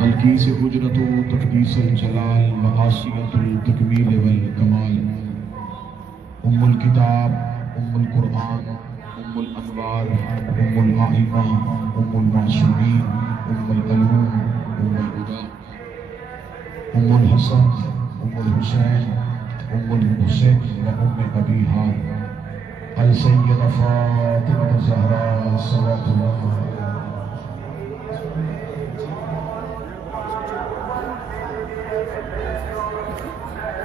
بلقیس حجرت و تقدیس الجلال وحاشیت التکمیل والکمال ام الکتاب ام القرآن ام الانوار ام الائمہ ام المعصومین ام العلوم ام الہدی ام الحسن ام الحسین ام الحسین و ام ابیہا السیدہ فاطمہ الزہراء صلوات اللہ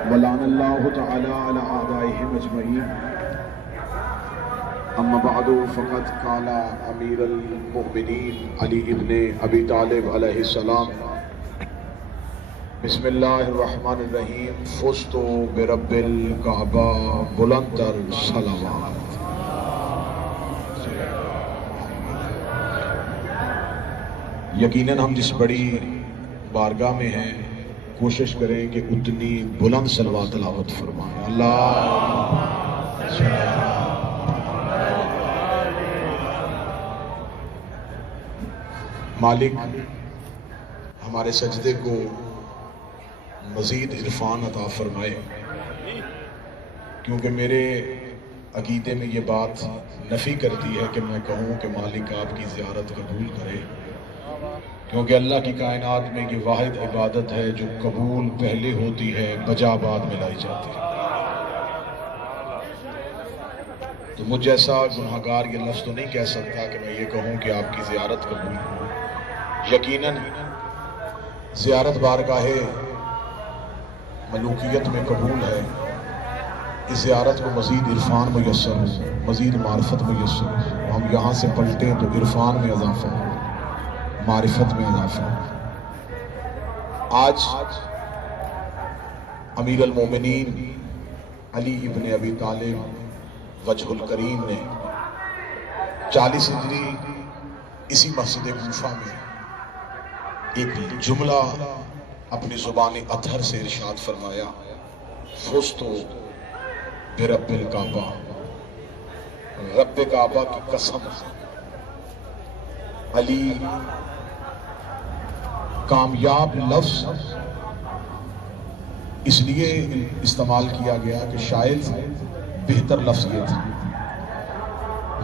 ولعن اللہ تعالی علی اعدائهم اجمعین اما بعد فقد قال امیر المؤمنین علی ابن ابی طالب علیہ السلام بسم اللہ الرحمن الرحیم فزت برب الکعبہ بلند تر صلوات۔ یقیناً ہم جس بڑی بارگاہ میں ہیں کوشش کریں کہ اتنی بلند صلوات تلاوت فرمائیں۔ اللہ مالک ہمارے سجدے کو مزید عرفان عطا فرمائے، کیونکہ میرے عقیدے میں یہ بات نفی کرتی ہے کہ میں کہوں کہ مالک آپ کی زیارت قبول کرے، کیونکہ اللہ کی کائنات میں یہ واحد عبادت ہے جو قبول پہلے ہوتی ہے بجا بعد میں لائی جاتی ہے۔ تو مجھ جیسا گناہگار یہ لفظ تو نہیں کہہ سکتا کہ میں یہ کہوں کہ آپ کی زیارت قبول ہو۔ یقیناً زیارت بارگاہ ملوکیت میں قبول ہے، اس زیارت کو مزید عرفان میسر ہو، مزید معرفت میسر ہو، ہم یہاں سے پلٹیں تو عرفان میں اضافہ ہو، معرفت میں اضافہ۔ آج امیر المومنین علی ابن ابی طالب وجہ الکریم نے 40 ہجری اسی مسجد کوفہ میں ایک جملہ اپنی زبان اطہر سے ارشاد فرمایا، فزت برب الکعبہ، رب کعبہ کی قسم علی کامیاب لفظ اس لیے استعمال کیا گیا کہ شاید بہتر لفظ یہ تھا،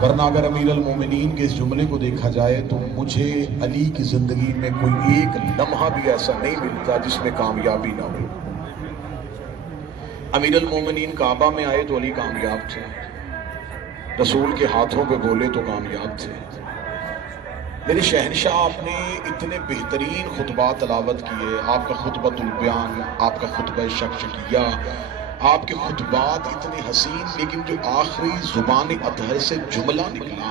ورنہ اگر امیر المومنین کے اس جملے کو دیکھا جائے تو مجھے علی کی زندگی میں کوئی ایک لمحہ بھی ایسا نہیں ملتا جس میں کامیابی نہ ہو۔ امیر المومنین کعبہ میں آئے تو علی کامیاب تھے، رسول کے ہاتھوں پہ بولے تو کامیاب تھے۔ میرے شہنشاہ آپ نے اتنے بہترین خطبات تلاوت کیے، آپ کا خطبۃ البیان، آپ کا خطبہ شکشکیہ، آپ کے خطبات اتنے حسین، لیکن جو آخری زبان اطہر سے جملہ نکلا،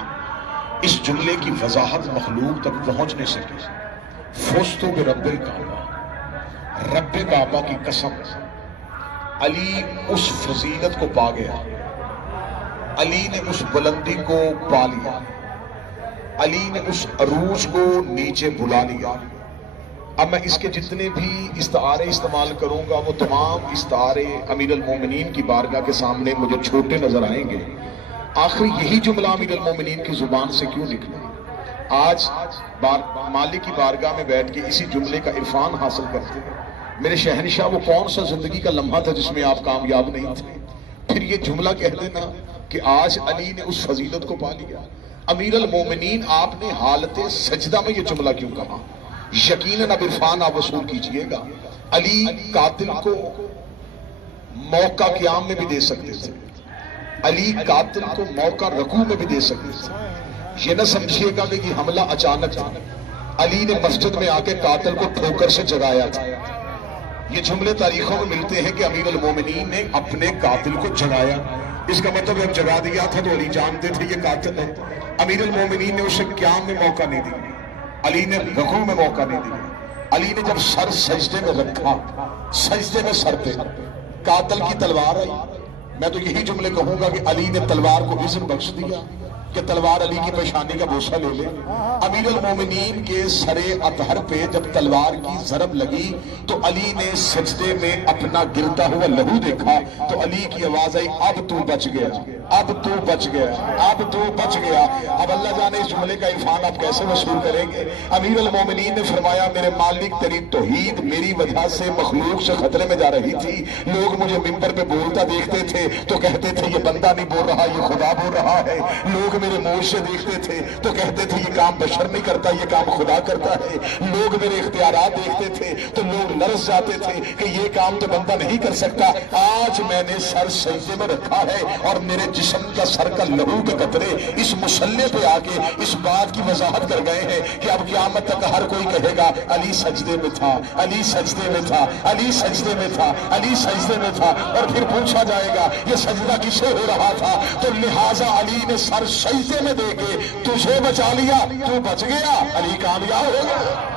اس جملے کی وضاحت مخلوق تک پہنچ نہیں سکی۔ فزت برب الکعبہ، رب کعبہ کی قسم، علی اس فضیلت کو پا گیا، علی نے اس بلندی کو پا لیا، علی نے اس عروج کو نیچے بلا لیا۔ اب میں اس کے جتنے بھی استعارے استعمال کروں گا وہ تمام استعارے امیر المومنین کی بارگاہ کے سامنے مجھے چھوٹے نظر آئیں گے۔ آخر یہی جملہ امیر المومنین کی زبان سے کیوں نکلا؟ آج مالک کی بارگاہ میں بیٹھ کے اسی جملے کا عرفان حاصل کرتے ہیں۔ میرے شہنشاہ وہ کون سا زندگی کا لمحہ تھا جس میں آپ کامیاب نہیں تھے؟ پھر یہ جملہ کہہ دینا کہ آج علی نے اس فضیلت کو پا لیا۔ امیر المومنین آپ نے حالت سجدہ میں یہ جملہ کیوں کہا؟ یقیناً اب عرفان آپ وصول کیجئے گا۔ علی قاتل کو موقع قیام میں بھی دے سکتے تھے، علی قاتل کو موقع رکوع میں بھی دے سکتے تھے۔ یہ نہ سمجھیے گا کہ یہ حملہ اچانک تھا، علی نے مسجد میں آ کے قاتل کو ٹھوکر سے جگایا تھا۔ یہ جملے تاریخوں میں ملتے ہیں کہ امیر المومنین نے اپنے قاتل کو جگایا، اس کا مطلب جب جگا دیا تھا تو علی جانتے تھے یہ قاتل ہے۔ امیر المومنین نے اسے قیام میں موقع نہیں دیا، علی نے رکوع میں موقع نہیں دیا۔ علی نے جب سر سجدے میں رکھا، سجدے میں سر پہ قاتل کی تلوار آئی، میں تو یہی جملے کہوں گا کہ علی نے تلوار کو اذن بخش دیا کہ تلوار علی کی پیشانی کا بوسہ لے لے۔ امیر المومنین کے سر اطہر پہ جب تلوار کی ضرب لگی تو علی نے سجدے میں اپنا گرتا ہوا لہو دیکھا تو علی کی آواز آئی اب تو بچ گیا۔ اب تو بچ گیا، اب تو بچ گیا۔ اب اللہ جانے اس جملے کا عرفان آپ کیسے وصول کریں گے؟ امیر المومنین نے فرمایا میرے مالک تیری توحید میری وجہ سے مخلوق سے خطرے میں جا رہی تھی۔ لوگ مجھے منبر پہ بولتا دیکھتے تھے تو کہتے تھے یہ بندہ نہیں بول رہا، یہ خدا بول رہا ہے۔ لوگ میرے منہ سے دیکھتے تھے تو کہتے تھے یہ کام بشر نہیں کرتا، یہ کام خدا کرتا ہے۔ لوگ میرے اختیارات دیکھتے تھے تو لوگ لرز جاتے تھے کہ یہ کام تو بندہ نہیں کر سکتا۔ آج میں نے سر سجدے میں رکھا ہے اور میرے جسم کا سر کا لہو کے قطرے اس مصلے پہ آ کے اس بات کی وضاحت کر گئے ہیں کہ اب قیامت تک ہر کوئی کہے گا علی سجدے میں تھا، علی سجدے میں تھا، علی سجدے میں تھا، علی سجدے میں تھا۔ اور پھر پوچھا جائے گا یہ سجدہ کسے ہو رہا تھا؟ تو لہٰذا علی نے سر سجدے میں دے کے تجھے بچا لیا، تو بچ گیا، علی کامیاب ہو گیا۔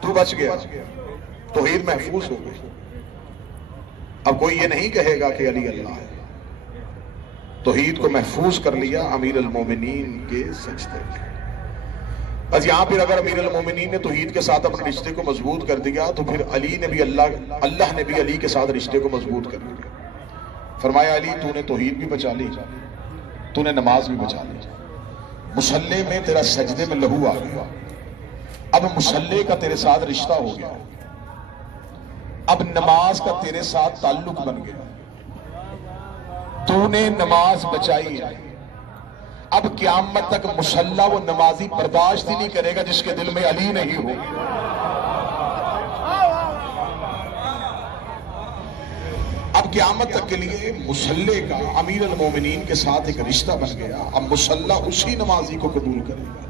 تو بچ گیا، توحید محفوظ ہو گئی۔ اب کوئی یہ نہیں کہے گا کہ علی اللہ ہے۔ توحید کو محفوظ کر لیا امیر المومنین کے سجدے میں۔ بس یہاں پھر اگر امیر المومنین نے توحید کے ساتھ اپنے رشتے کو مضبوط کر دیا تو پھر علی نے بھی اللہ نے بھی علی کے ساتھ رشتے کو مضبوط کر لیا۔ فرمایا علی تو نے توحید بھی بچا لی، تو نے نماز بھی بچا لی، مصلے میں تیرا سجدے میں لہو آ گیا، اب مصلے کا تیرے ساتھ رشتہ ہو گیا، اب نماز کا تیرے ساتھ تعلق بن گیا، تو نے نماز بچائی ہے۔ اب قیامت تک مصلی وہ نمازی برداشت ہی نہیں کرے گا جس کے دل میں علی نہیں ہو۔ اب قیامت تک کے لیے مصلی کا امیر المومنین کے ساتھ ایک رشتہ بن گیا۔ اب مصلی اسی نمازی کو قبول کرے گا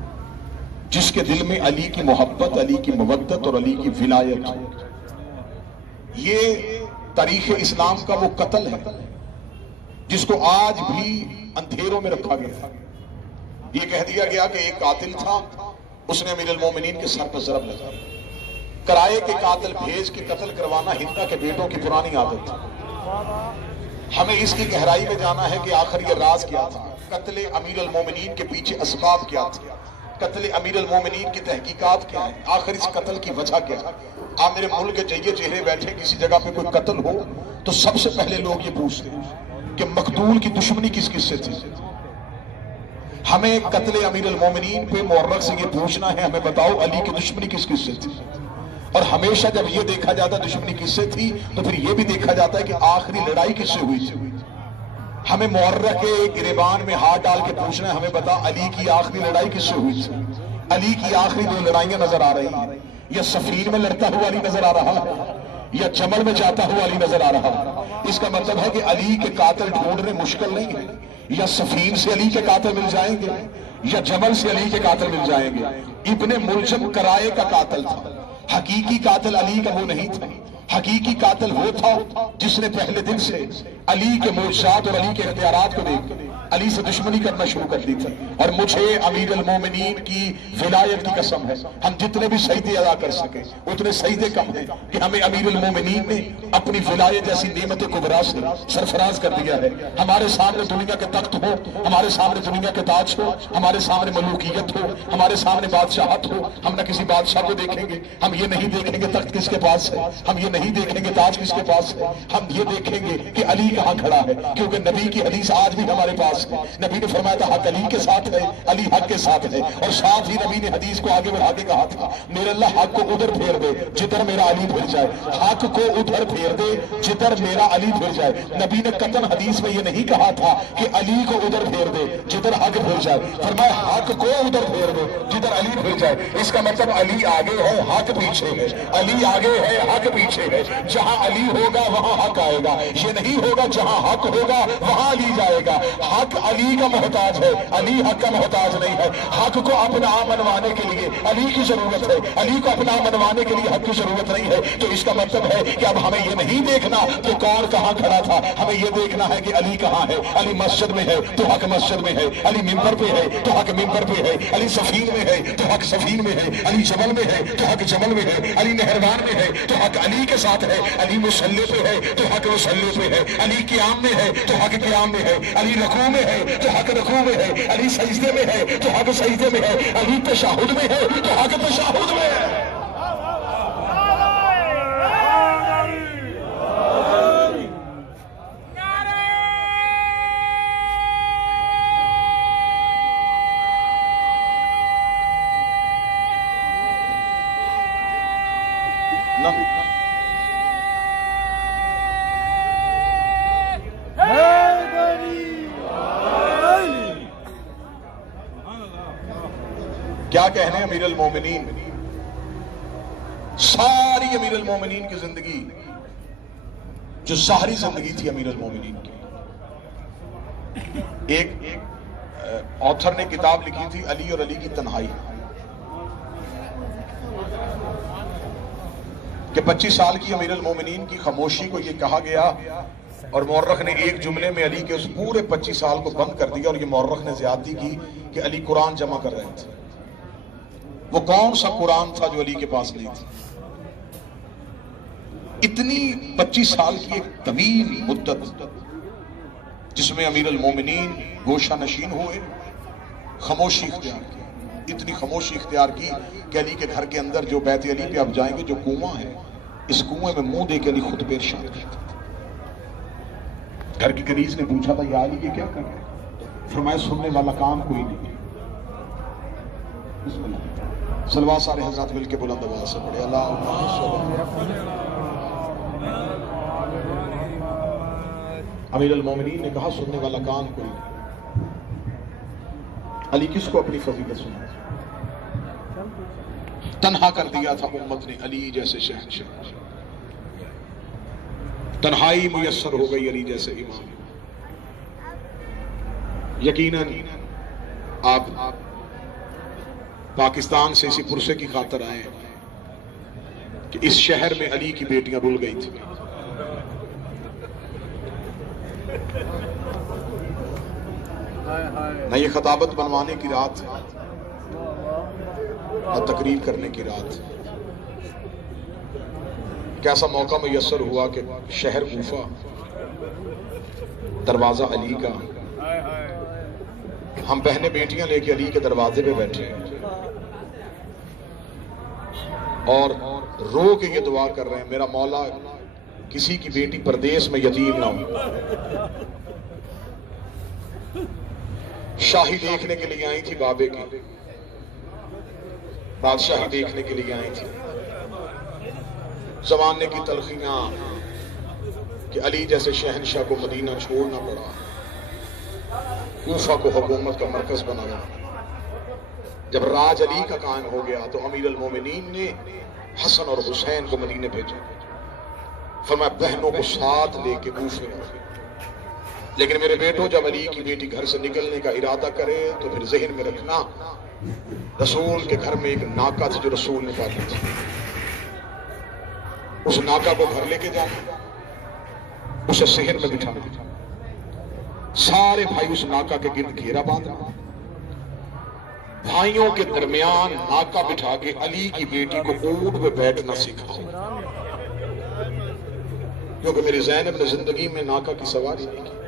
جس کے دل میں علی کی محبت، علی کی مودت اور علی کی ولایت ہو۔ یہ تاریخ اسلام کا وہ قتل ہے جس کو آج بھی اندھیروں میں رکھا گیا۔ یہ کہہ دیا گیا کہ ایک قاتل تھا، اس نے امیر المومنین کے سر پر ضرب لگا۔ کرائے کے قاتل بھیج کے قتل کروانا ہندا کے بیٹوں کی پرانی عادت تھی۔ ہمیں اس کی گہرائی میں جانا ہے کہ آخر یہ راز کیا تھا، قتل امیر المومنین کے پیچھے اسباب کیا تھے، قتل امیر المومنین کی تحقیقات کیا ہے، آخر اس قتل کی وجہ کیا ہے۔ آپ میرے ملک کے جائیے چہرے بیٹھے کسی جگہ پہ کوئی قتل ہو تو سب سے پہلے لوگ یہ پوچھتے ہیں کہ مقتول کی دشمنی کس کس سے تھی۔ ہمیں قتل امیر المومنین پہ مورخ سے یہ پوچھنا ہے ہمیں بتاؤ علی کی دشمنی کس کس سے تھی۔ اور ہمیشہ جب یہ دیکھا جاتا دشمنی کس سے تھی تو پھر یہ بھی دیکھا جاتا ہے کہ آخری لڑائی کس سے ہوئی تھی۔ ہمیں مورخ کے گریبان میں ہاتھ ڈال کے پوچھنا ہے ہمیں بتا علی کی آخری لڑائی کس سے ہوئی تھی۔ علی کی آخری دو لڑائیاں نظر آ رہی ہیں، یا صفین میں لڑتا ہوا علی نظر آ رہا ہے یا جمل میں جاتا ہوا علی نظر آ رہا ہے۔ اس کا مطلب ہے کہ علی کے قاتل ڈھونڈنے مشکل نہیں ہے، یا صفین سے علی کے قاتل مل جائیں گے یا جمل سے علی کے قاتل مل جائیں گے۔ ابن ملجم کرائے کا قاتل تھا، حقیقی قاتل علی کا وہ نہیں تھا۔ حقیقی قاتل وہ تھا جس نے پہلے دن سے علی کے معجزات اور علی کے اختیارات کو دیکھ علی سے دشمنی کرنا شروع کر دی تھی۔ اور مجھے امیر المومنین کی ولایت کی قسم ہے ہم جتنے بھی سجدے ادا کر سکے اتنے سجدے کم ہیں کہ ہمیں امیر المومنین نے اپنی ولایت جیسی نعمت کبریٰ سے سرفراز کر دیا ہے۔ ہمارے سامنے دنیا کے تخت ہو، ہمارے سامنے دنیا کے تاج ہو، ہمارے سامنے ملوکیت ہو، ہمارے سامنے بادشاہت ہو، ہم نہ کسی بادشاہ کو دیکھیں گے، ہم یہ نہیں دیکھیں گے تخت کس کے پاس ہے، ہم یہ نہیں دیکھیں گے تاج کس کے پاس ہے، ہم یہ دیکھیں گے کہ علی کہاں کھڑا ہے، کیونکہ نبی کی حدیث آج بھی ہمارے پاس ہے۔ نبی نے فرمایا تھا حق علی کے ساتھ ہے، علی حق کے ساتھ ہے، اور ساتھ ہی نبی نے حدیث کو آگے بڑھا کے کہا تھا میرے اللہ حق کو ادھر پھیر دے جدھر میرا علی پھر جائے، حق کو ادھر پھیر دے جدھر میرا علی پھر جائے۔ نبی نے قطعاً حدیث میں یہ نہیں کہا تھا کہ علی کو ادھر پھیر دے جدھر حق پھر جائے، فرمایا حق کو ادھر پھیر دے جدھر علی پھر جائے۔ اس کا مطلب علی آگے ہے حق پیچھے ہے، علی آگے ہے حق پیچھے ہے۔ جہاں علی ہوگا وہاں حق آئے گا، یہ نہیں ہوگا جہاں حق ہوگا وہاں علی جائے گا۔ حق علی کا محتاج ہے، علی حق کا محتاج نہیں ہے۔ حق کو اپنا منوانے کے لیے علی کی ضرورت ہے، علی کو اپنا منوانے کے لیے حق کی ضرورت نہیں ہے۔ تو اس کا مطلب ہے کہ اب ہمیں یہ نہیں دیکھنا کہ کون کہاں کھڑا تھا، ہمیں یہ دیکھنا ہے کہ علی کہاں ہے۔ علی مسجد میں ہے تو حق مسجد میں ہے، علی منبر پہ ہے تو حق منبر پہ ہے، علی سفین میں ہے تو حق سفین میں ہے، علی جبل میں ہے تو حق جبل میں ہے، علی نہروان میں ہے تو حق علی کے ساتھ ہے، علی مصلی پہ ہے تو حق مصلی پہ ہے، علی قیام میں ہے تو حق قیام میں ہے، علی رکوع میں ہے تو حق رکوع میں ہے، علی سجدے میں ہے تو حق سجدے میں ہے، علی تشہد میں ہے تو حق تشہد میں ہے۔ نہ کیا کہنے امیر المومنین، ساری امیر المومنین کی زندگی جو ظاہری زندگی تھی امیر المومنین کی، ایک آتھر نے کتاب لکھی تھی علی اور علی کی تنہائی، کہ 25 سال کی امیر المومنین کی خاموشی کو یہ کہا گیا اور مورخ نے ایک جملے میں علی کے اس پورے 25 سال کو بند کر دیا، اور یہ مورخ نے زیادتی کی کہ علی قرآن جمع کر رہے تھے۔ وہ کون سا قرآن تھا جو علی کے پاس نہیں تھا؟ اتنی 25 سال کی ایک طویل مدت جس میں امیر المومنین گوشہ نشین ہوئے، خاموشی اختیار کی، اتنی خاموشی اختیار کی کہ علی کے گھر کے اندر جو بیت علی پہ اب جائیں گے جو کنواں ہے، اس کنویں میں منہ دے کے علی خود پیر ارشاد کرتے تھے۔ گھر کی کنیز نے پوچھا تھا یا علی یہ کیا کر رہے ہیں؟ فرمایا سننے والا کام کوئی نہیں۔ بسم اللہ، صلوات سارے حضرات مل کے بلند آواز سے پڑھے اللہم صلی۔ امیر المومنین نے کہا سننے والا کان کوئی نہیں۔ علی کس کو اپنی فضیلت سنا؟ تنہا کر دیا تھا امت نے علی جیسے شہنشاہ، تنہائی میسر ہو گئی علی جیسے امام۔ یقیناً آپ پاکستان سے اسی پرسے کی خاطر آئے کہ اس شہر میں علی کی بیٹیاں رل گئی تھیں۔ نہ یہ خطابت بنوانے کی رات، نہ تقریر کرنے کی رات، کیسا موقع میسر ہوا کہ شہر کوفہ، دروازہ علی کا، ہم بہنیں بیٹیاں لے کے علی کے دروازے پہ بیٹھے اور رو کے یہ دعا کر رہے ہیں میرا مولا کسی کی بیٹی پردیس میں یتیم نہ ہو۔ شاہی دیکھنے کے لیے آئی تھی بابے کی، بادشاہی دیکھنے کے لیے آئی تھی۔ زمانے کی تلخیاں کہ علی جیسے شہنشاہ کو مدینہ چھوڑنا پڑا، کوفہ کو حکومت کا مرکز بنایا۔ جب راج علی کا قائم ہو گیا تو امیر المومنین نے حسن اور حسین کو مدینے بھیجا، فرمایا بہنوں کو ساتھ لے کے کوفے میں، لیکن میرے بیٹوں جب علی کی بیٹی گھر سے نکلنے کا ارادہ کرے تو پھر ذہن میں رکھنا رسول کے گھر میں ایک ناکہ تھی جو رسول نے پالی تھی، اس ناکہ کو گھر لے کے جانا، اسے صحن میں بٹھانا، سارے بھائی اس ناکہ کے گرد گھیرا باندھنا، بھائیوں کے درمیان ناکہ بٹھا کے علی کی بیٹی کو اونٹ پہ بیٹھنا سکھاؤ، کیونکہ میری زینب نے زندگی میں ناکہ کی سواری نہیں کی۔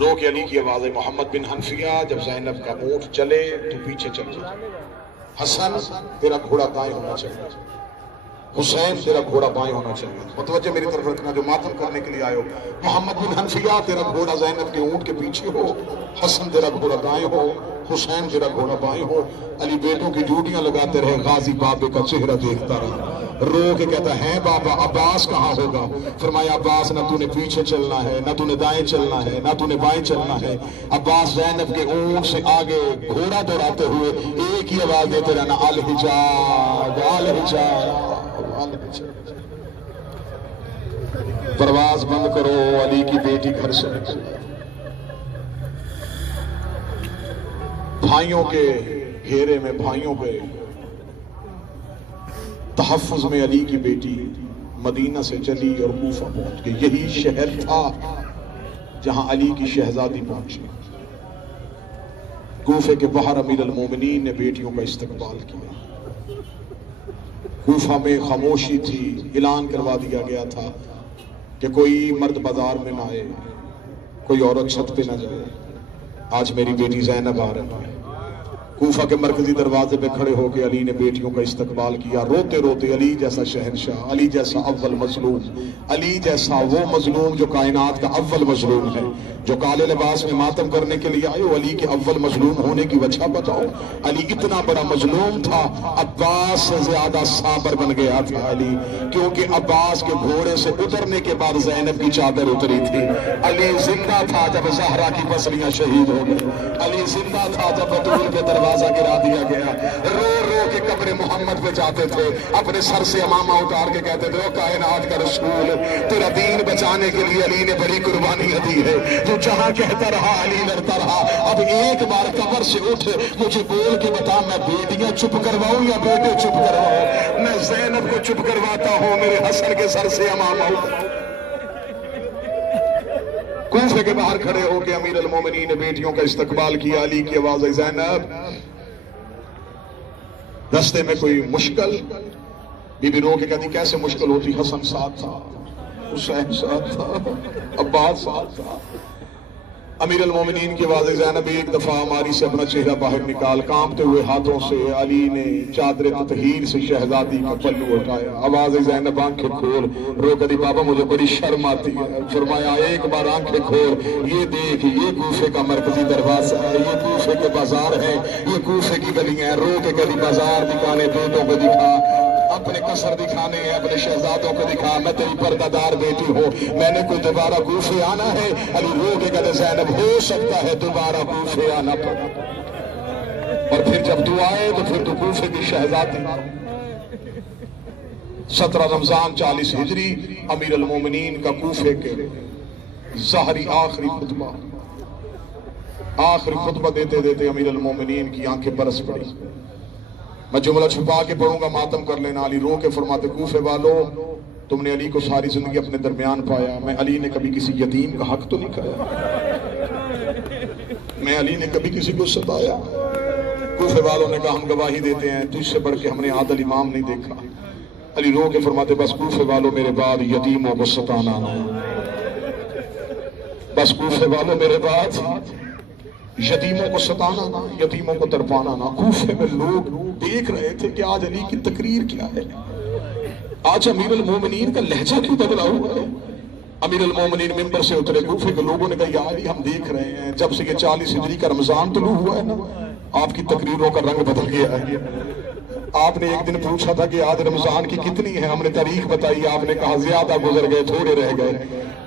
رو کے علی کی آواز ہے محمد بن حنفیہ جب زینب کا اونٹ چلے تو پیچھے چل جائے، حسن تیرا گھوڑا دائیں ہونا چاہیے، حسین تیرا گھوڑا بائیں ہونا چاہیے۔ متوجہ میری طرف رکھنا جو ماتم کرنے کے لیے آئے ہو، محمد بن حنفیہ تیرا گھوڑا زینب کے اونٹ کے پیچھے ہو، حسن تیرا گھوڑا دائیں ہو، حسین تیرا گھوڑا بائیں ہو۔ علی بیٹوں کی ڈیوٹیاں لگاتے رہے، غازی بابے کا چہرہ دیکھتا رہا، رو کے کہتا ہے بابا عباس کہاں ہوگا؟ فرمایا عباس نہ تو نے پیچھے چلنا ہے، نہ تو نے دائیں چلنا ہے، نہ تو نے بائیں چلنا ہے۔ عباس زینب کے اونٹ سے آگے گھوڑا دوڑاتے ہوئے ایک ہی آواز دیتے رہنا الحجاب الحجاب۔ پرواز بند کرو، علی کی بیٹی گھر سے نکل۔ بھائیوں کے گھیرے میں، بھائیوں پہ تحفظ میں علی کی بیٹی مدینہ سے چلی اور کوفہ پہنچ گئی۔ یہی شہر تھا جہاں علی کی شہزادی پہنچی۔ کوفے کے باہر امیر المومنین نے بیٹیوں کا استقبال کیا۔ کوفہ میں خاموشی تھی، اعلان کروا دیا گیا تھا کہ کوئی مرد بازار میں نہ آئے، کوئی عورت چھت پہ نہ جائے، آج میری بیٹی زینب آ رہی ہے۔ کوفہ کے مرکزی دروازے پہ کھڑے ہو کے علی نے بیٹیوں کا استقبال کیا، روتے روتے علی جیسا شہنشاہ، علی جیسا اول مظلوم، علی جیسا وہ مظلوم جو کائنات کا اول مظلوم ہے، جو کالے لباس میں ماتم کرنے کے لیے آئے، علی کے اول مظلوم ہونے کی وجہ بتاؤ۔ علی اتنا بڑا مظلوم تھا، عباس سے زیادہ صابر بن گیا تھا علی، کیونکہ عباس کے گھوڑے سے اترنے کے بعد زینب کی چادر اتری تھی۔ علی زندہ تھا جب زہرا کی پسلیاں شہید ہو گئی، علی زندہ تھا جب بطول کے دروازہ گرا دیا گیا، رو رو کے قبر محمد پہ جاتے تھے، اپنے سر سے امامہ اتار کے کہتے تھے، او کائنات کا رسول، تیرا دین بچانے کے لیے علی نے بڑی قربانی دی ہے، تو جہاں کہتا رہا علی لڑتا رہا، اب ایک بار قبر سے اٹھ مجھے بول کے بتا، میں بیٹیاں چپ کرواؤں یا بیٹے چپ کرواؤں؟ میں زینب کو چپ کرواتا ہوں، میرے حسن کے سر سے امامہ اتار۔ کوفے کے باہر کھڑے ہو کے امیر المومنین نے بیٹیوں کا استقبال کیا، علی کی آواز ہے، زینب رستے میں کوئی مشکل؟ بی بی رو کے کہتی کیسے مشکل ہوتی، حسن ساتھ تھا، حسین ساتھ تھا، عباس ساتھ تھا۔ امیر المومنین کی آواز ہے، زینب ایک دفعہ ہماری سے اپنا چہرہ باہر نکال۔ کانپتے ہوئے ہاتھوں سے علی نے چادر تطہیر سے شہزادی کا پلو اٹھایا، آواز ہے، زینب آنکھیں کھول۔ رو کہتی بابا مجھے بڑی شرم آتی ہے۔ فرمایا ایک بار آنکھیں کھول، یہ دیکھ، یہ کوفے کا مرکزی دروازہ ہے، یہ کوفے کے بازار ہے، یہ کوفے کی گلیاں ہیں۔ رو کے کہتی بازار دکھانے، بیٹوں کو دکھا، اپنے قصر دکھانے ہیں، اپنے شہزادوں کو دکھا، میں تیری پردہ دار بیٹی ہوں، میں نے کوئی دوبارہ کوفے آنا ہے؟ علی رو کے کہتے زینب ہو سکتا ہے دوبارہ کوفے آنا پڑا، اور پھر جب تو آئے تو پھر تو کوفے کی شہزادی۔ 17 رمضان 40 ہجری امیر المومنین کا کوفے کے ظاہری آخری خطبہ دیتے دیتے امیر المومنین کی آنکھیں برس پڑی۔ میں جملہ چھپا کے پڑھوں گا، ماتم کر لینا۔ علی رو کے فرماتے کوفے والو، تم نے علی کو ساری زندگی اپنے درمیان پایا، میں علی نے کبھی کسی یتیم کا حق تو نہیں کھایا، میں علی نے کبھی کسی کو ستایا؟ کوفے والوں نے کہا ہم گواہی دیتے ہیں، تجھ سے بڑھ کے ہم نے عادل امام نہیں دیکھا۔ علی رو کے فرماتے بس کوفے والوں میرے بعد یتیموں کو ستانا نہ، بس کوفے والوں میرے بعد یتیموں کو ستانا نہ، یتیموں کو تڑپانا نہ۔ کوفے میں لوگ دیکھ رہے تھے کہ آج علی کی تقریر کیا ہے، آج امیر المومنین کا لہجہ کیوں بدلا ہوا ہے۔ امیر المومنین ممبر سے اترے، کوفے کے لوگوں نے کہا یا علی ہم دیکھ رہے ہیں جب سے یہ 40 ہجری کا رمضان طلوع ہوا ہے نا، آپ کی تقریروں کا رنگ بدل گیا ہے۔ آپ نے ایک دن پوچھا تھا کہ آج رمضان کی کتنی ہے، ہم نے تاریخ بتائی، آپ نے کہا زیادہ گزر گئے، تھوڑے رہ گئے۔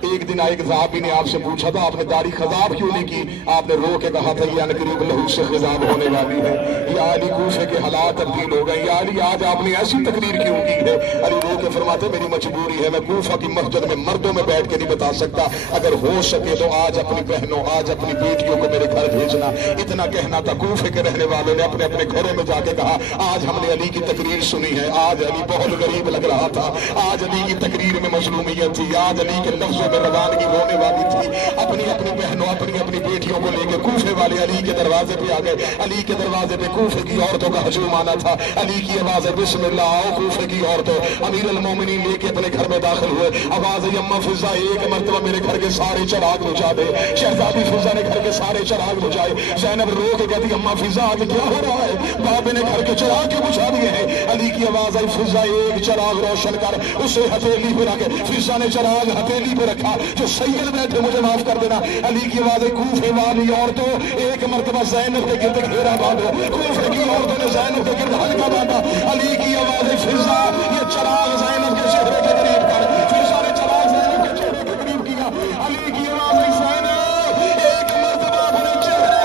ایک دن ایک صحابی نے آپ سے پوچھا تھا آپ نے داڑھی خضاب کیوں نہیں کی، آپ نے رو کے کہا تھا یا قریب لہو سے خضاب ہونے والی ہے، یا علی کوفے کے حالات تبدیل ہو گئے، یا علی آج آپ نے ایسی تقریر کیوں کی ہے؟ علی رو کے فرماتے میری مجبوری ہے، میں کوفہ کی مسجد میں مردوں میں بیٹھ کے نہیں بتا سکتا، اگر ہو سکے تو آج اپنی بہنوں، آج اپنی بیٹیوں کو میرے گھر بھیجنا۔ اتنا کہنا تھا، کوفے کے رہنے والوں نے اپنے اپنے گھروں میں جا کے کہا آج ہم نے علی کی تقریر سنی ہے، آج علی بہت غریب لگ رہا تھا، آج علی کی تقریر میں مظلومیت تھی، آج علی کے لفظوں میں روانگی ہونے والی تھی۔ اپنی اپنی بہنوں، اپنی اپنی بیٹیوں کو لے کے کوفے والے علی کے دروازے پہ آ گئے۔ علی کے دروازے پہ کوفے کی عورتوں کا ہجوم آنا تھا، علی کی آواز ہے بسم اللہ، آؤ کوفے کی عورتوں۔ امیر المومنین لے کے اپنے گھر میں داخل ہوئے، آواز ہے اما فضا ایک مرتبہ میرے گھر کے سارے چراغ بجھا دے۔ شہزادی فضا نے گھر کے سارے چراغ بجھائے۔ زینب رو کے کہتی اما فضا آج کیا ہو رہا ہے، بابے نے گھر کے چراغ کیوں بجھا دیے ہیں؟ علی کی آواز ہے فضا ایک چراغ روشن کر، اسے ہتھیلی پہ رکھ۔ فضا نے چراغ ہتھیلی پہ رکھا، جو سید بیٹھے مجھے معاف کر دینا۔ علی کی آواز ہے کوفے والی عورتوں ایک مرتبہ زینب کے گرد گھیرا باندھو۔ کوفے کی عورتوں نے زینب کے گرد حلقہ باندھا۔ علی کی آواز ہے فضا یہ چراغ زینب کے چہرے کے قریب کر۔ فضا نے چراغ زینب کے چہرے کے قریب کیا۔ علی کی آواز ہے زینب ایک مرتبہ اپنے چہرے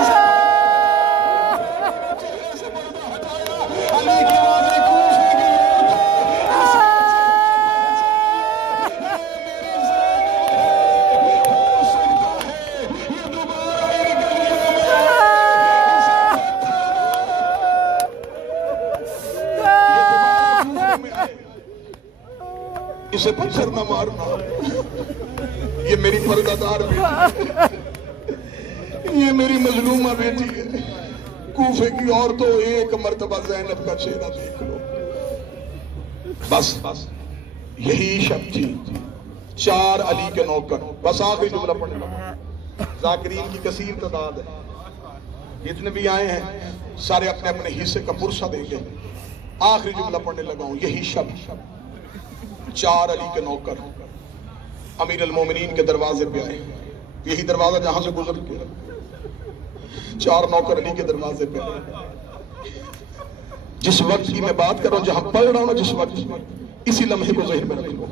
سے پردہ ہٹایا۔ علی کی آواز ہے کوفے کی اسے پتھر نہ مارنا، یہ میری پردہ دار بیٹی ہے، یہ میری مظلومہ بیٹی ہے۔ کوفے کی عورتوں ایک مرتبہ زینب کا چہرہ دیکھ لو، بس یہی شب تھی۔ 4 علی کے نوکر، بس آخری جملہ پڑھنے لگا، ذاکرین کی کثیر تعداد ہے۔ جتنے بھی آئے ہیں سارے اپنے اپنے حصے کا پرسہ دیں گے. آخری جملہ پڑھنے لگا ہوں. یہی شب 4 علی کے نوکر امیر المومنین کے دروازے پہ آئے. یہی دروازہ جہاں سے گزر گیا. 4 نوکر علی کے دروازے پہ آئے. جس وقت کی میں بات کر رہا ہوں، جہاں پڑھ رہا ہوں جس وقت، اسی لمحے کو ذہن میں رکھ لو.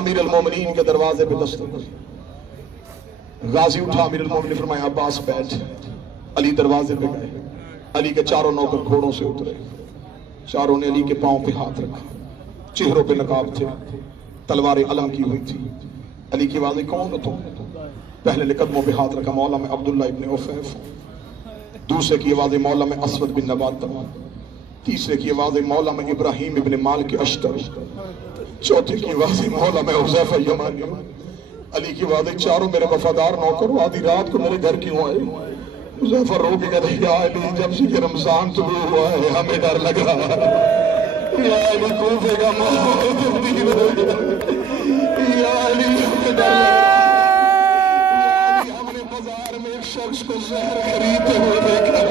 امیر المومنین کے دروازے پہ دستک. غازی اٹھا. امیر المومنین نے فرمایا عباس بیٹھ. علی دروازے پہ گئے. علی کے 4 نوکر گھوڑوں سے اترے. چاروں نے علی کے پاؤں پہ ہاتھ رکھا. چہروں پہ نقاب تھے. تلواریں علم کی ہوئی تھی. علی کی آوازیں کون ہو تم؟ پہلے نے قدموں پہ ہاتھ رکھا مولا میں عبداللہ ابن عفیف. دوسرے کی آوازیں مولا میں اسود بن نبات. تیسرے کی آوازیں مولا میں ابراہیم ابن مالک اشتر. چوتھے کی آوازیں مولا میں حذیفہ یمانی. علی کی آوازیں چاروں میرے وفادار نوکر آدھی رات کو میرے گھر کیوں آئے؟ حذیفہ رو کے کہتے یا علی جب سے یہ رمضان طلوع ہوا ہے ہمیں ڈر لگ رہا ہے. یا علی کوفے کا ماحول تبدیل ہو گیا. یا علی ہمیں ڈر لگ رہا ہے. ہم نے بازار میں ایک شخص کو زہر خریدتے ہوئے دیکھا.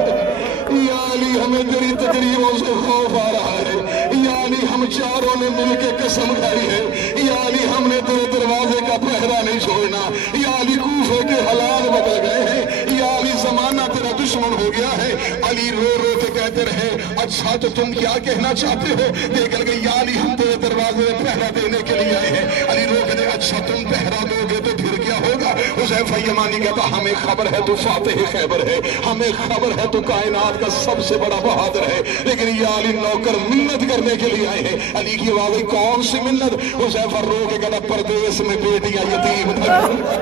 یا علی ہمیں تیری تقریروں سے خوف آ رہا ہے. یا علی ہم چاروں نے مل کے قسم کھائی ہے. یا علی ہم نے تیرے دروازے کا پہرا نہیں چھوڑنا. یا علی کوفے کے حالات بدل گئے ہیں. یا علی زمانہ تیرا دشمن ہو گیا ہے. علی رو رو کے کہتے رہے اچھا تو تم کیا کہنا چاہتے ہو؟ دیکھ گئے یا علی ہم تیرے دروازے میں پہرا دینے کے لیے آئے ہیں. علی رو کہتے اچھا تم پہرا دو گے تو پھر کیا ہوگا؟ حذیفہ یمانی کہتا ہمیں خبر ہے تو فاتح خیبر ہے. ہمیں خبر ہے تو کائنات کا سب سے بڑا بہادر ہے. لیکن یا علی نوکر منت کرنے کے لیے آئے ہیں. علی کی آوازیں کون سی منت؟ حذیفہ رو کے کہتا پردیس میں بیٹیاں یتیم نہ کرنا.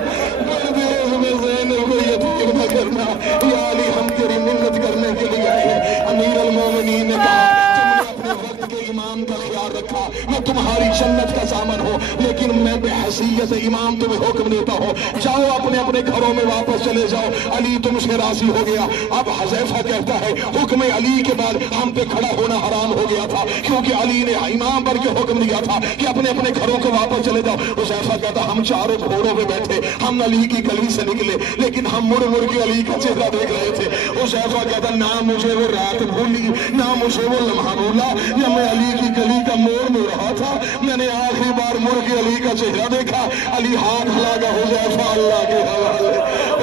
پردیس میں زینب کو یتیم نہ کرنا. یا علی ہم تیری منت کرنے کے لیے آئے ہیں. امیر المومنین نے کہا اپنے وقت کے امام کا خیال رکھا. میں تمہاری جنت کا ضامن ہوں لیکن میں بے حیثیت امام تمہیں حکم دیتا ہوں جاؤ اپنے اپنے گھروں میں واپس چلے جاؤ. علی تم سے راضی ہو گیا. اب حذیفہ کہتا ہے حکم علی کے بعد ہم پہ کھڑا ہونا حرام ہو گیا تھا کیونکہ علی نے امام پر کے حکم دیا تھا کہ اپنے اپنے گھروں کو واپس چلے جاؤ. حذیفہ کہتا ہم چاروں گھوڑوں پہ بیٹھے ہم علی کی گلی سے نکلے لیکن ہم مڑ مڑ کے علی کا چہرہ دیکھ رہے تھے. حذیفہ کہتا نہ مجھے وہ رات بھولی نہ مجھے وہ لمحہ بھولا یا میں علی کی گلی کا موڑ میں رہا تھا. میں نے آخری بار مڑ کے علی کا چہرہ دیکھا. علی ہاتھ ہلا گا حذیفہ اللہ کے حوالے.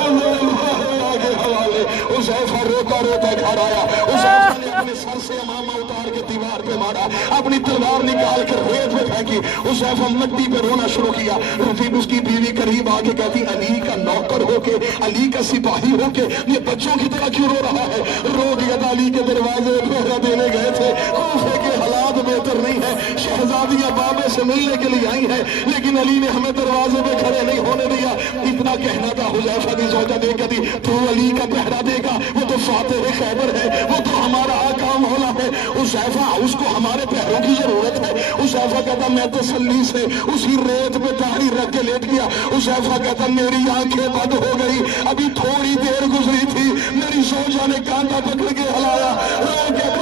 اللہ کے حوالے. حذیفہ روتا روتا گھر آیا. حذیفہ نے اپنے سر سے امامہ اتار کے دیوار پہ مارا. اپنی تلوار نکال کر ریت پہ پھینکی. حذیفہ مٹی پہ رونا شروع کیا. پھر اس کی بیوی قریب آ کے کہتی علی کا نوکر ہو کے علی کا سپاہی ہو کے یہ بچوں کی طرح کیوں رو رہا ہے؟ رو کے علی کے دروازے پہرا دینے گئے تھے. کوفے کے حالات بہتر نہیں ہے. شہزادیاں بابے سے ملنے کے لیے آئی ہیں لیکن علی نے ہمیں دروازے پہ کھڑے نہیں ہونے دیا. اتنا کہنا تھا. حذیفہ کی زوجہ دیکھ کہتی تو علی کا پہرا دے گا؟ وہ تو فاتح خیبر ہے. وہ تو ہمارا آقا مولا ہے. حذیفہ اس کو ہمارے پہروں کی ضرورت ہے. حذیفہ کہتا میں تسلی سے اسی ریت پہ داڑھی رکھ کے لیٹ گیا. حذیفہ کہتا میری آنکھیں بند ہو گئی. ابھی تھوڑی دیر گزری تھی میری زوجہ نے کانٹا پکڑ کے ہلایا.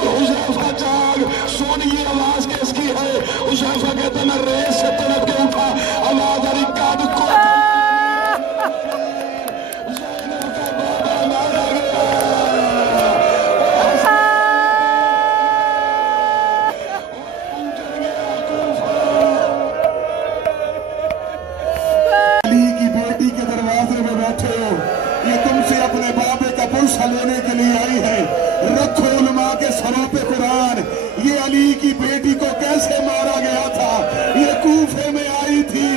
حذیفہ جاگ سونی یہ آواز کس کی ہے؟ حذیفہ کہتا میں ریت سے تڑپ کے اٹھا. آواز آ رہی کاد کو لینے کے لیے آئی ہے. رکھو علماء کے سروں پہ قرآن. یہ علی کی بیٹی کو کیسے مارا گیا تھا؟ یہ کوفے میں آئی تھی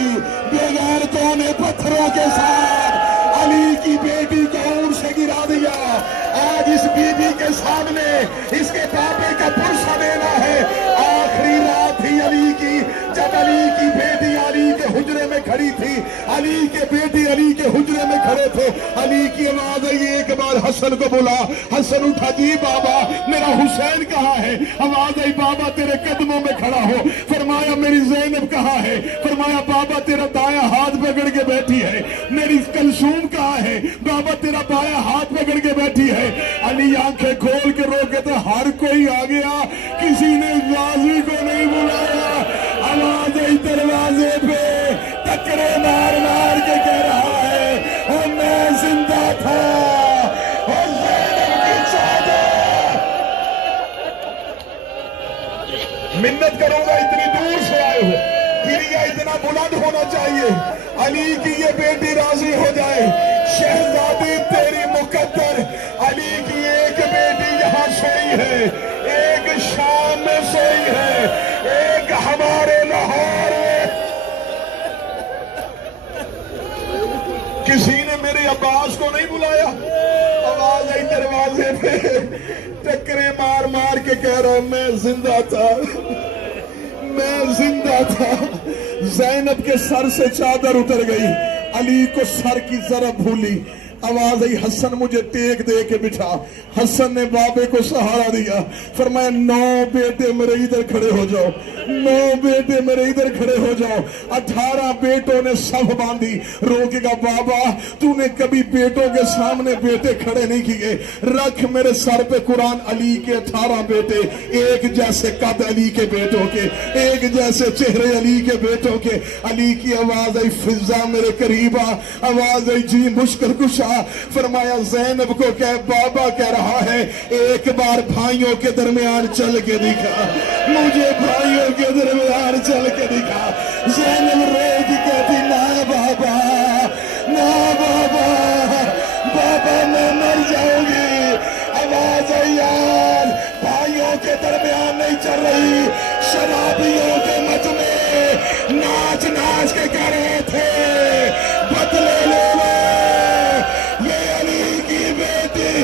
بے غیرتوں نے پتھروں کے ساتھ علی کی بیٹی کو اونٹ سے گرا دیا. آج اس بی بی کے سامنے اس کے پاپے کا پرسہ دینا ہے. آخری رات تھی علی کی جب علی کی بیٹی علی کے حجرے میں کھڑی تھی. علی کے بیٹی علی کے حجرے میں کھڑے تھے. علی کی آواز آئی ایک بار حسن کو بلا. حسن اٹھا جی بابا میرا حسین کہاں ہے؟ آواز آئی بابا تیرے قدموں میں کھڑا ہو. فرمایا میری زینب کہاں ہے؟ فرمایا بابا تیرا دایاں ہاتھ پکڑ کے بیٹھی ہے. میری کلثوم کہاں ہے؟ بابا تیرا بایاں ہاتھ پکڑ کے بیٹھی ہے. علی آنکھیں کھول کے روکے تو ہر کوئی آ گیا. کسی نے غازی کو نہیں بلایا. آواز آئی دروازے پہ ٹکرے مار مار کے کہہ رہا ہے اور میں زندہ تھا اور زینب عزت کروں گا، اتنی دور سے آئے ہو، گریہ اتنا بلند ہونا چاہیے، علی کی یہ بیٹی راضی ہو جائے۔ شہزادی تیری مقدر، علی کی ایک بیٹی یہاں سوئی ہے، ایک شام میں سوئی ہے، ایک ہمارے لاہور میں۔ کسی نے میرے عباس کو نہیں بلایا؟ آواز آئی دروازے پہ، ٹکرے مار مار کے کہہ رہا میں زندہ تھا، میں زندہ تھا۔ زینب کے سر سے چادر اتر گئی، علی کو سر کی ضرب بھولی۔ آواز آئی حسن مجھے ٹیک دے کے بٹھا۔ حسن نے بابے کو سہارا دیا، فرمایا 9 بیٹے میرے ادھر کھڑے ہو جاؤ، 9 بیٹے میرے ادھر کھڑے ہو جاؤ۔ 18 بیٹوں نے صف باندھی۔ روکے گا بابا تو نے کبھی بیٹوں کے سامنے بیٹے کھڑے نہیں کیے، رکھ میرے سر پہ قرآن۔ علی کے 18 بیٹے، ایک جیسے قد علی کے بیٹوں کے، ایک جیسے چہرے علی کے بیٹوں کے۔ علی کی آواز آئی فضا میرے قریب آ، آواز آئی جی مشکل کشا۔ فرمایا زینب کو کہ بابا کہہ رہا ہے ایک بار بھائیوں کے درمیان چل کے دکھا، مجھے بھائیوں کے درمیان چل کے دکھا۔ زینب رو کی کہتی نا بابا، نا بابا، بابا میں مر جاؤں گی۔ آواز آئی یار بھائیوں کے درمیان نہیں چل رہی، شرابیوں کے مجمع ناچ ناچ کے کہہ رہے تھے بدلے لے لو، یہ علی کی بیٹی۔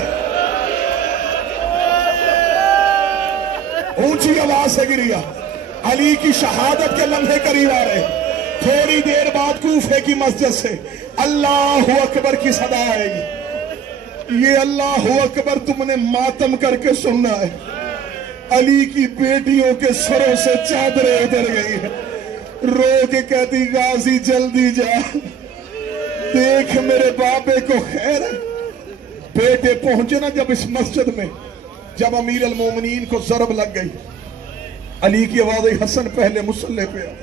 اونچی آواز سے گریا۔ علی کی شہادت کے لمحے قریب آ رہے۔ تھوڑی دیر بعد کوفے کی مسجد سے اللہ اکبر کی صدا آئے گی۔ یہ اللہ اکبر تم نے ماتم کر کے سننا ہے۔ علی کی بیٹیوں کے سروں سے چادریں اتر گئی ہیں۔ رو کے کہتی غازی جلدی جا، دیکھ میرے بابے کو خیر ہے۔ بیٹے پہنچے نا جب اس مسجد میں، جب امیر المومنین کو ضرب لگ گئی، علی کی آواز آئی حسن پہلے مصلی پہ آ۔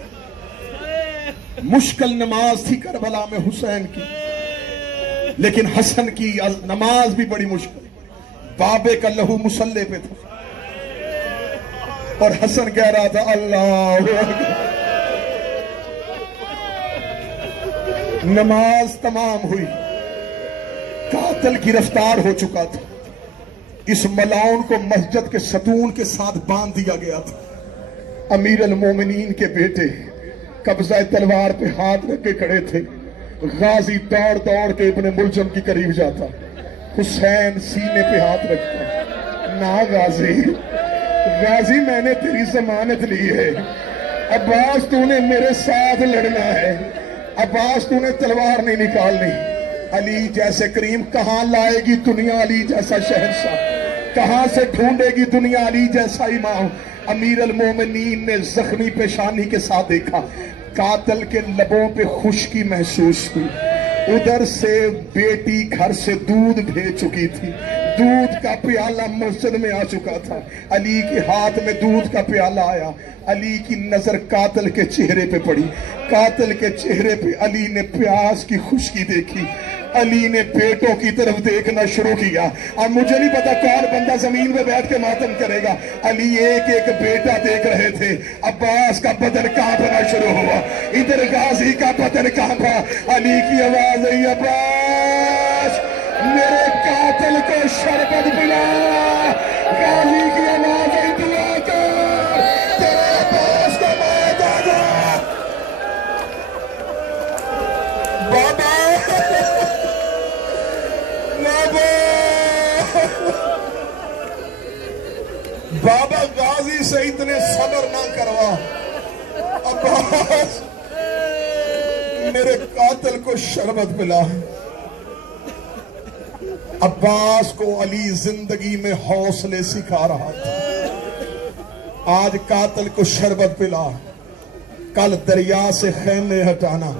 مشکل نماز تھی کربلا میں حسین کی، لیکن حسن کی نماز بھی بڑی مشکل۔ بابے کا لہو مصلی پہ تھا اور حسن کہہ رہا تھا اللہ اکبر۔ نماز تمام ہوئی، قاتل گرفتار ہو چکا تھا۔ اس ملعون کو مسجد کے ستون کے ساتھ باندھ دیا گیا تھا۔ امیر المومنین کے بیٹے قبضہ تلوار پہ ہاتھ رکھ کے کھڑے تھے۔ غازی دوڑ دوڑ کے ابن ملجم کی قریب جاتا، حسین سینے پہ ہاتھ رکھتا، نا غازی، غازی میں نے تیری ضمانت لی ہے، عباس تو نے میرے ساتھ لڑنا ہے، عباس تو نے تلوار نہیں نکالنی۔ علی جیسے کریم کہاں لائے گی دنیا علی جیسا شہنشاہ، کہاں سے ڈھونڈے گی دنیا علی جیسا امام۔ امیر المومنین نے زخمی پیشانی کے ساتھ دیکھا، قاتل کے لبوں پہ خشکی محسوس ہوئی۔ ادھر سے بیٹی گھر سے دودھ بھیج چکی تھی، دودھ کا پیالہ مسجد میں آ چکا تھا۔ علی کے ہاتھ میں دودھ کا پیالہ آیا، علی کی نظر قاتل کے چہرے پہ پڑی، قاتل کے چہرے پہ علی نے پیاس کی خشکی دیکھی۔ علی نے بیٹوں کی طرف دیکھنا شروع کیا۔ اب مجھے نہیں پتا کون بندہ زمین میں بیٹھ کے ماتم کرے گا۔ علی ایک ایک بیٹا دیکھ رہے تھے۔ عباس کا بدن کانپنا شروع ہوا، ادھر غازی کا بدن کانپا۔ علی کی آواز آئی عباس میرے قاتل کو شربت پلا۔ غازی کی آواز آئی دعا کر تیرے عباس کو موت آ جائے۔ بابا بابا غازی سے اتنے صبر نہ کروا، عباس میرے قاتل کو شربت پلا۔ عباس کو علی زندگی میں حوصلے سکھا رہا تھا۔ آج قاتل کو شربت پلا، کل دریا سے خیمے ہٹانا۔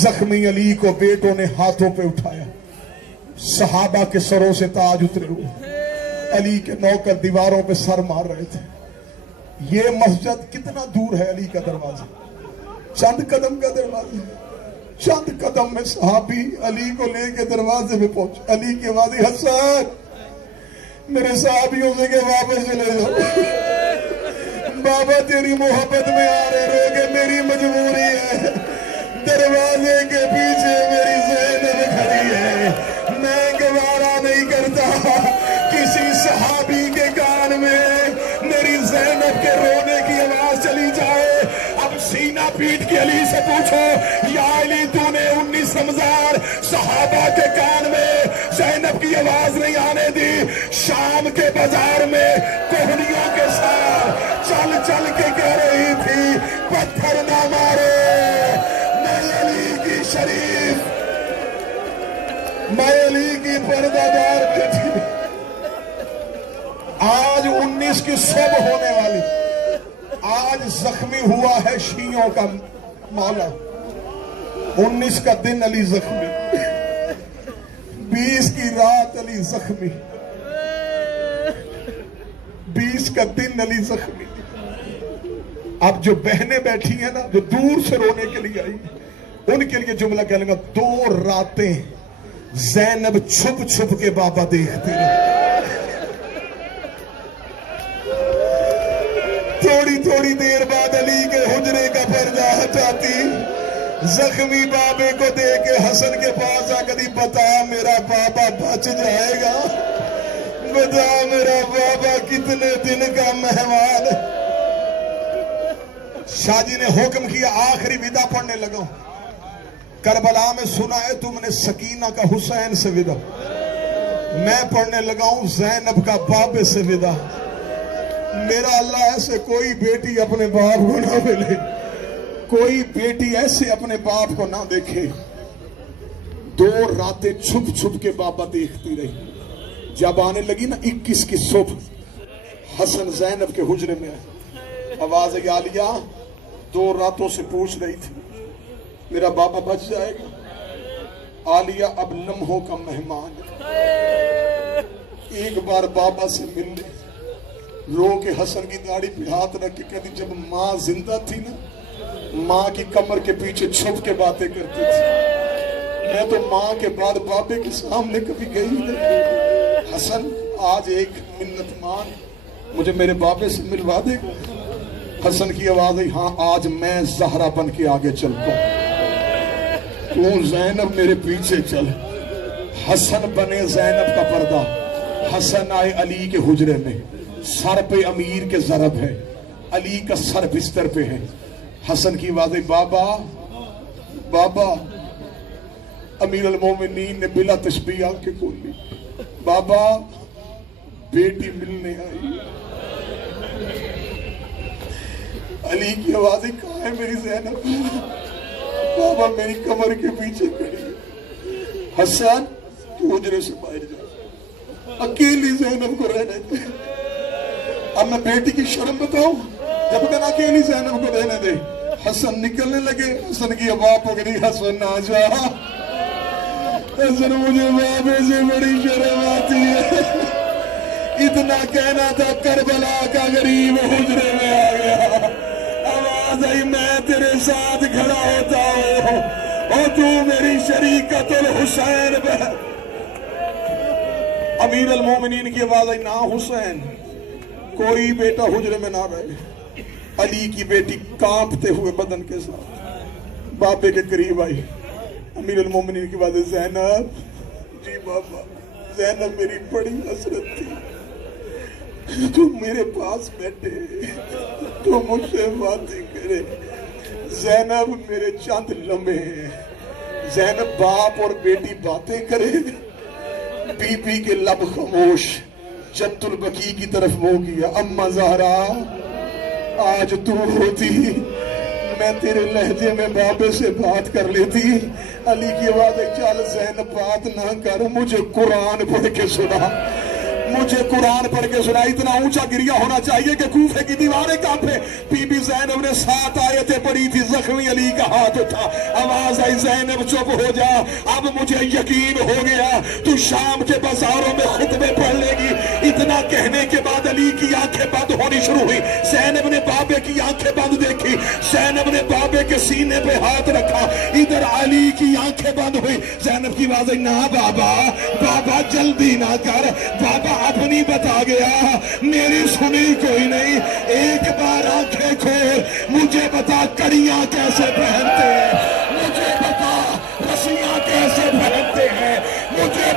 زخمی علی کو بیٹوں نے ہاتھوں پہ اٹھایا، صحابہ کے سروں سے تاج اترے ہوئے، علی کے نوکر دیواروں پہ سر مار رہے تھے۔ یہ مسجد کتنا دور ہے علی کا دروازہ؟ چند قدم کا دروازہ، چند قدم میں صحابی علی کو لے کے دروازے پہ پہنچ۔ علی کی آواز حسن میرے صحابیوں سے کہ واپس چلے جاؤ، بابا تیری محبت میں آ رہے رو کے میری مجبوری ہے، دروازے کے پیچھے میری زینب کھڑی ہے، میں گوارا نہیں کرتا کسی صحابی کے کان میں میری زینب کے رونے کی آواز چلی جائے۔ اب سینہ پیٹ کے علی سے پوچھو، یا علی تو نے 19 رمضان صحابہ کے کان میں زینب کی آواز نہیں آنے دی، شام کے بازار میں کوہنیوں کے ساتھ چل چل کے کہہ رہی تھی پتھر نہ مارے، میں علی کی شریف، میں علی کی پردہ دار بیٹی، آج 19 کی صبح ہونے والی، آج زخمی ہوا ہے شیعوں کا مولا، 19 کا دن علی زخمی، 20 کی رات علی زخمی، 20 کا دن علی زخمی۔ اب جو بہنیں بیٹھی ہیں نا جو دور سے رونے کے لیے آئی، ان کے لیے جملہ کہہ لیں گا، 2 راتیں زینب چھپ چھپ کے بابا دیکھتے رہے، تھوڑی تھوڑی دیر بعد علی کے حجرے کا پردہ ہٹاتی، زخمی بابے کو دیکھ کے حسن کے پاس آ کر بتا میرا بابا بچ جائے گا، بتا میرا بابا کتنے دن کا مہمان۔ شاہ جی نے حکم کیا آخری ودا پڑھنے لگا، کربلا میں سنا ہے تم نے سکینہ کا حسین سے ودا، میں پڑھنے لگا ہوں زینب کا بابے سے ودا۔ میرا اللہ ایسے کوئی بیٹی اپنے باپ کو نہ ملے، کوئی بیٹی ایسے اپنے باپ کو نہ دیکھے۔ 2 راتیں چھپ چھپ کے بابا دیکھتی رہی، جب آنے لگی نا 21 کی صبح، حسن زینب کے حجرے میں آواز عالیہ 2 راتوں سے پوچھ رہی تھی میرا بابا بچ جائے گا، عالیہ اب لمحوں کا مہمان ہے، ایک بار بابا سے مل لے۔ رو کے حسن کی داڑھی پہ ہاتھ رکھ کے کہتی جب ماں زندہ تھی نا، ماں کی کمر کے پیچھے چھپ کے باتیں کرتی تھی، میں تو ماں کے بعد بابے کے سامنے کبھی گئی نہیں، حسن آج ایک منت مان مجھے میرے بابے سے ملوا دے گا؟ حسن کی آواز ہے ہاں آج میں زہرا بن کے آگے چلتا ہوں، تو زینب میرے پیچھے چل۔ حسن بنے زینب کا پردہ، حسن آئے علی کے حجرے میں، سر پہ امیر کے ضرب ہے، علی کا سر بستر پہ ہے، حسن کی آواز ہے بابا بابا۔ امیر المومنین نے بلا تشبیہ آنکھیں کھول لی، بابا بیٹی ملنے آئی۔ علی کی آواز کہاں ہے میری زینب؟ بابا میری کمر کے پیچھے کھڑی ہے۔ حسن تو حجرے سے باہر جا، اکیلی زینب کو رہنے دے۔ اب میں بیٹی کی شرم بتاؤں، جب کہنا اکیلی زینب کو رہنے دے۔ حسن نکلنے لگے، حسن کی آواز پکڑی، حسن نہ جا، حسن مجھے بابے سے بڑی شرم آتی ہے۔ اتنا کہنا تھا کربلا کا غریب حجرے میں آ گیا، آواز آئی میں تیرے ساتھ کھڑا ہوتا ہوں اور تو میری شریکت الحسین بہ۔ امیر المومنین کی آواز آئی نہ حسین، کوئی بیٹا حجرے میں نہ رہے۔ علی کی بیٹی کانپتے ہوئے بدن کے ساتھ بابے کے قریب آئی۔ امیر المومنین کی آواز زینب، جی بابا۔ زینب میری بڑی حسرت تھی، تو میرے پاس بیٹھے تو مجھ سے باتیں کرے۔ زینب میرے چند لمحے ہیں، زینب باپ اور بیٹی باتیں کرے، بی بی کے لب خاموش، جنت البقیع کی طرف وہ کیا، اما زہرا آج تو ہوتی میں تیرے لہجے میں بابے سے بات کر لیتی۔ علی کی آواز ہے چل زینب بات نہ کر، مجھے قرآن پڑھ کے سنا، مجھے قرآن پڑھ کے سنا۔ اتنا اونچا گریہ ہونا چاہیے کہ کوفے کی دیواریں کانپے۔ بی بی زینب نے 7 آیتیں پڑھی تھی، زخمی علی کا ہاتھ اٹھا، آواز آئی زینب چپ ہو جا، اب مجھے یقین ہو گیا تو شام کے بازاروں میں خطبے پڑھ لے گی۔ اتنا کہنے کے بعد علی کی آنکھیں بند ہونی شروع ہوئی، زینب نے بابے کی آنکھیں بند دیکھی، زینب نے بابے کے سینے پہ ہاتھ رکھا، ادھر علی کی آنکھیں بند ہوئی۔ زینب کی آواز آئی نہ بابا، بابا جلدی نہ کر، بابا اپنی بتا گیا، میری سنی کوئی نہیں۔ ایک بار آنکھیں کھول، مجھے بتا کڑیاں کیسے پہنتے ہیں، مجھے بتا رسیاں کیسے پہنتے ہیں، مجھے